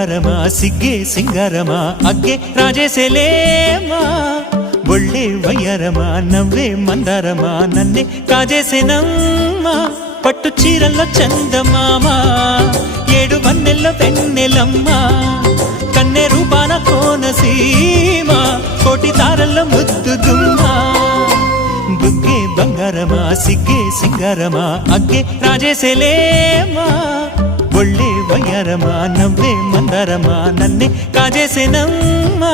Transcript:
బంగారమా సిగ్గే సింగారమా అగ్గే రాజేసేలేమా ఒళ్ళే వయ్యారమా నవ్వే మందారమా నన్నే కాజేసేనమ్మా పట్టు చీరల్లో చందమామా ఏడు వన్నెల్లో వెన్నెలమ్మా కన్నె రూపాన కోనసీమ కోటి తారల్లో ముద్దుదుమ్మా బుగ్గే బంగారమా సిగ్గే సింగారమా అగ్గే రాజేసేలేమా ఒళ్ళే వయ్యారమా నవ్వే మందారమా నన్నే కాజేసేనమ్మా